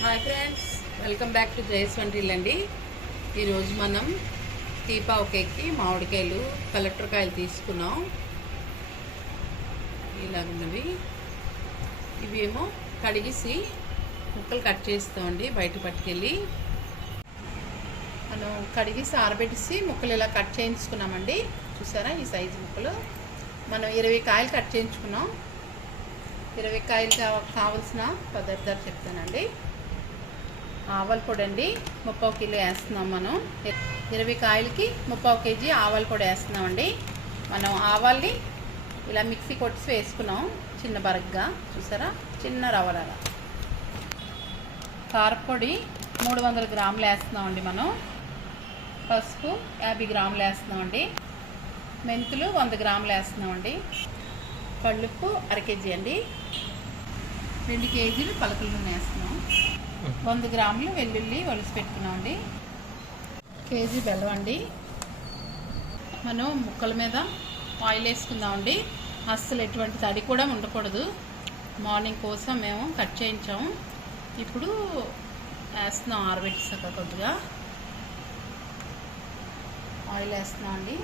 Hi friends, welcome back to Jaya సvantaillu అండి. ఈరోజు మనం టీపావు కేక్కి మామిడికాయలు కలెక్టర్కాయలు తీసుకున్నాం. ఇలాగున్నవి. ఇవి ఏమో కడిగేసి ముక్కలు కట్ చేస్తామండి. బయట పట్టుకెళ్ళి మనం కడిగేసి ఆరబెట్టేసి ముక్కలు ఇలా కట్ చేయించుకున్నామండి. చూసారా ఈ సైజు ముక్కలు. మనం 20 కాయలు కట్ చేయించుకున్నాం. 20 కాయలు కావాల్సిన పదార్థాలు చెప్తానండి. ఆవాల పొడి అండి, 30 కిలో వేస్తున్నాం. మనం 20 కాయలకి 30 కేజీ ఆవాల పొడి వేస్తున్నామండి. మనం ఆవాల్ని ఇలా మిక్సీ కొట్టి వేసుకున్నాం చిన్న బరగ్గా. చూసారా, చిన్న రవ్వలాగా. కారపొడి 300 గ్రాములు వేస్తున్నామండి. మనం పసుపు 50 గ్రాములు వేస్తున్నామండి. మెంతులు 100 గ్రాములు వేస్తున్నామండి. కళ్ళుప్పు 1/2 కేజీ అండి. 2 కేజీలు పలకల నూనె వేస్తున్నాం. 100 గ్రాములు వెల్లుల్లి ఒలిసి పెట్టుకున్నామండి. కేజీ బెల్లం అండి. మనం ముక్కల మీద ఆయిల్ వేసుకుందామండి. అస్సలు ఎటువంటి తడి కూడా ఉండకూడదు. మార్నింగ్ కోసం మేము కట్ చేయించాము. ఇప్పుడు వేస్తున్నాం ఆరబెట్టేసాక కొద్దిగా ఆయిల్ వేస్తున్నాం అండి.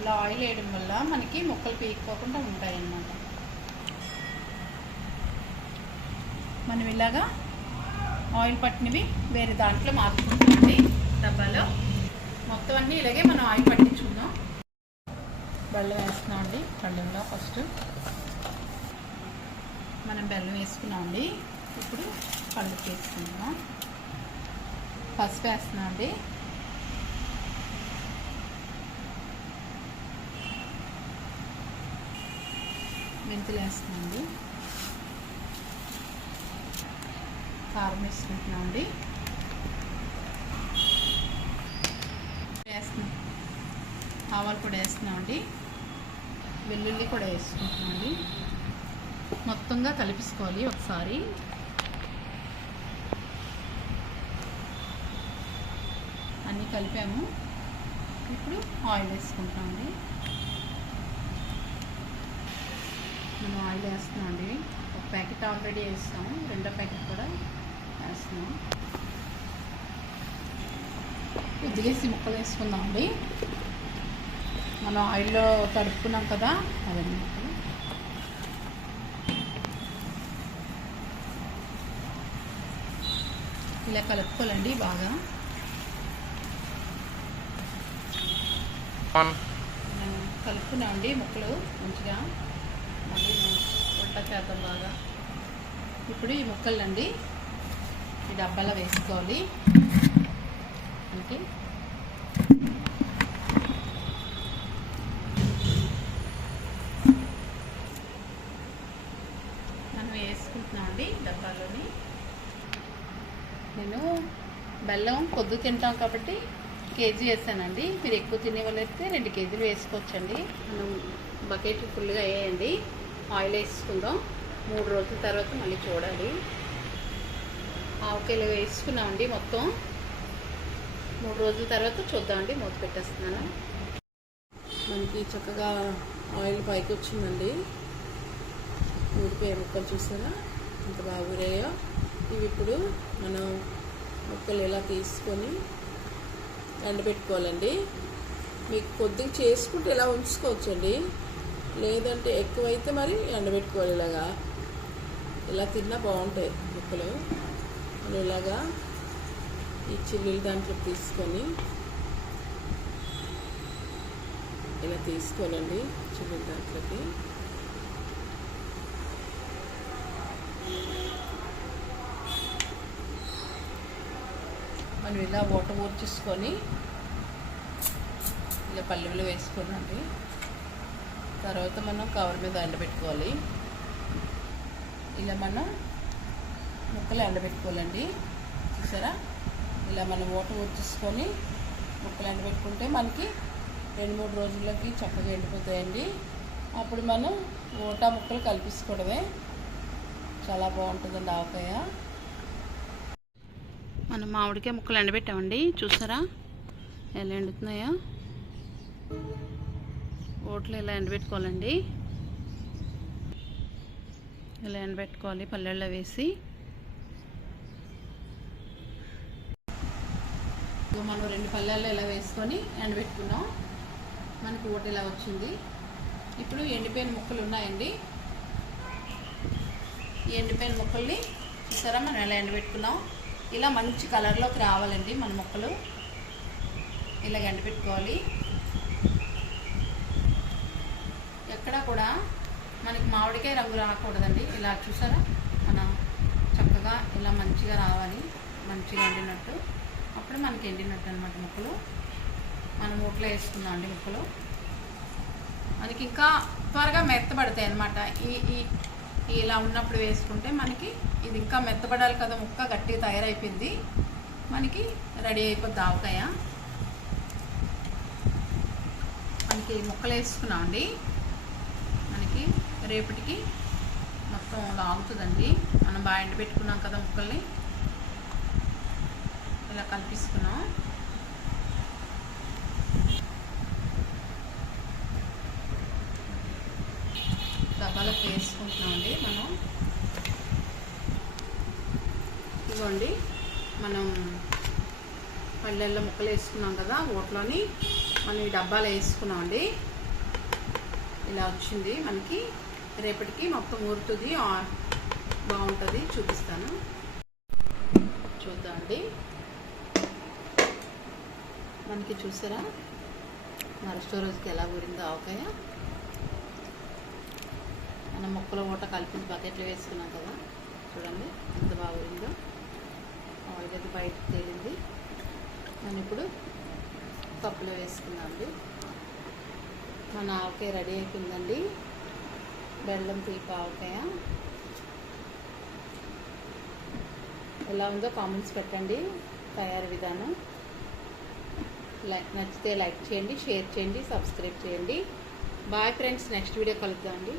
ఇలా ఆయిల్ వేయడం వల్ల మనకి ముక్కలు పీకిపోకుండా ఉంటాయి అన్నమాట. మనం ఇలాగా ఆయిల్ పట్టినవి వేరే దాంట్లో మార్చుకుంటామండి. డబ్బాలో మొత్తం అన్నీ ఇలాగే మనం ఆయిల్ పట్టించుకుందాం. బెల్లం వేస్తున్నాం అండి. బెల్లంలో ఫస్ట్ మనం బెల్లం వేసుకున్నామండి. ఇప్పుడు పళ్ళు వేసుకుందాం. పసుపు వేస్తున్నాం అండి. మెంతులు వేస్తున్నామండి. కారం వేసుకుంటున్నామండి. ఆవాలు కూడా వేస్తున్నామండి. వెల్లుల్లి కూడా వేసుకుంటున్నామండి. మొత్తంగా కలిపేసుకోవాలి ఒకసారి. అన్నీ కలిపాము. ఇప్పుడు ఆయిల్ వేసుకుంటామండి. మనం ఆయిల్ వేస్తున్నామండి. ఒక ప్యాకెట్ ఆల్రెడీ వేస్తాము. రెండో ప్యాకెట్ కూడా వేస్తున్నాం. కొద్దిగేసి ముక్కలు వేసుకుందామండి. మనం ఆయిల్లో తడుపుకున్నాం కదా, అవన్నీ ముక్కలు. ఇలా కలుపుకోవాలండి బాగా. కలుపుకున్నామండి ముక్కలు మంచిగా. మళ్ళీ వంట చేద్దాం బాగా. ఇప్పుడు ఈ ముక్కలండి ఈ డబ్బాలో వేసుకోవాలి. అంటే మనం వేసుకుంటున్నామండి డబ్బాలోని. నేను బెల్లం కొద్ది తింటాం కాబట్టి కేజీ వేసానండి. మీరు ఎక్కువ తినే వాళ్ళు అయితే 2 కేజీలు వేసుకోవచ్చండి. మనం బకెట్ ఫుల్గా వేయండి. ఆయిల్ వేసుకుందాం. 3 రోజుల తర్వాత మళ్ళీ చూడాలి. ఆవకాయలు వేసుకున్నామండి. మొత్తం 3 రోజుల తర్వాత చూద్దామండి. మూత పెట్టేస్తున్నాను. మనకి చక్కగా ఆయిల్ పైకి వచ్చిందండి. ఊరిపోయే ముక్కలు చూసారా ఎంత బాగా ఊరాయో. ఇవి ఇప్పుడు మనం ముక్కలు ఇలా తీసుకొని ఎండబెట్టుకోవాలండి. మీకు కొద్దిగా చేసుకుంటే ఇలా ఉంచుకోవచ్చండి. లేదంటే ఎక్కువైతే మరి ఎండబెట్టుకోవాలి. ఇలా తిన్నా బాగుంటాయి ముక్కలు. మనం ఇలాగా ఈ చిల్లీలు దాంట్లో తీసుకొని ఇలా తీసుకోనండి. చిల్లీల దాంట్లోకి మనం ఇలా ఊడ్చేసుకొని ఇలా పల్లెలు వేసుకోనండి. తర్వాత మనం కవర్ మీద ఎండబెట్టుకోవాలి. ఇలా మనం ముక్కలు ఎండబెట్టుకోవాలండి. చూసారా, ఇలా మనం ఊడ్చేసుకొని ముక్కలు ఎండబెట్టుకుంటే మనకి 2-3 రోజులకి చక్కగా ఎండిపోతాయండి. అప్పుడు మనం ముక్కలు కలిపేసుకోవడమే. చాలా బాగుంటుందండి ఆవకాయ. మనం మామిడికాయ ముక్కలు ఎండబెట్టామండి. చూసారా ఎలా ఎండుతున్నాయో. ఓట్లు ఇలా ఎండబెట్టుకోవాలండి. ఇలా ఎండబెట్టుకోవాలి పల్లెల్లో వేసి. మనం 2 పళ్ళాల్లో ఇలా వేసుకొని ఎండబెట్టుకున్నాం. మనకి ఊట ఇలా వచ్చింది. ఇప్పుడు ఎండిపోయిన ముక్కలు ఉన్నాయండి. ఈ ఎండిపోయిన ముక్కల్ని చూసారా మనం ఎలా ఎండబెట్టుకున్నాం. ఇలా మంచి కలర్లోకి రావాలండి మన ముక్కలు. ఇలా ఎండబెట్టుకోవాలి. ఎక్కడా కూడా మనకి మామిడికాయ రంగు రాకూడదండి. ఇలా చూసారా మనం చక్కగా ఇలా మంచిగా రావాలి, మంచిగా ఎండినట్టు. అప్పుడు మనకి ఎండినట్టు అనమాట ముక్కలు. మనం ఊట్లో వేసుకున్నాం అండి ముక్కలు. మనకి ఇంకా త్వరగా మెత్తబడతాయి అన్నమాట. ఈ ఇలా ఉన్నప్పుడు వేసుకుంటే మనకి ఇది ఇంకా మెత్తబడాలి కదా. ముక్క గట్టిగా తయారైపోయింది, మనకి రెడీ అయిపోద్ది ఆవకాయ. మనకి ముక్కలు వేసుకున్నామండి. మనకి రేపటికి మొత్తం లాగుతుందండి. మనం బాగా ఎండబెట్టుకున్నాం కదా ముక్కల్ని, ఇలా కలిపిస్తున్నాం. డబ్బాలోకి వేసుకుంటున్నామండి మనం. ఇదిగోండి మనం పల్లెల్లో ముక్కలు వేసుకున్నాం కదా ఓట్లోని, మనం ఈ డబ్బాలో వేసుకున్నామండి. ఇలా వచ్చింది మనకి. రేపటికి మొత్తం ఊరుతుంది, బాగుంటుంది. చూపిస్తాను, చూద్దామండి. మనకి చూసారా మరుసటి రోజుకి ఎలా ఊరిందో ఆవకాయ. మనం ముక్కల ఊట కలిపి బకెట్లో వేసుకున్నాం కదా, చూడండి ఎంత బాగా ఊరిందో. ఆయిల్ బయటకు తేలింది. మనం ఇప్పుడు కప్పులో వేసుకున్నామండి. మన ఆవకాయ రెడీ అయిపోయిందండి. బెల్లం తీపి ఆవకాయ. ఎలా ఉందో కామెంట్స్ పెట్టండి. తయారీ విధానం నచ్చితే లైక్ చేయండి, షేర్ చేయండి, సబ్స్క్రైబ్ చేయండి. బాయ్ ఫ్రెండ్స్, నెక్స్ట్ వీడియో కలుద్దామండి.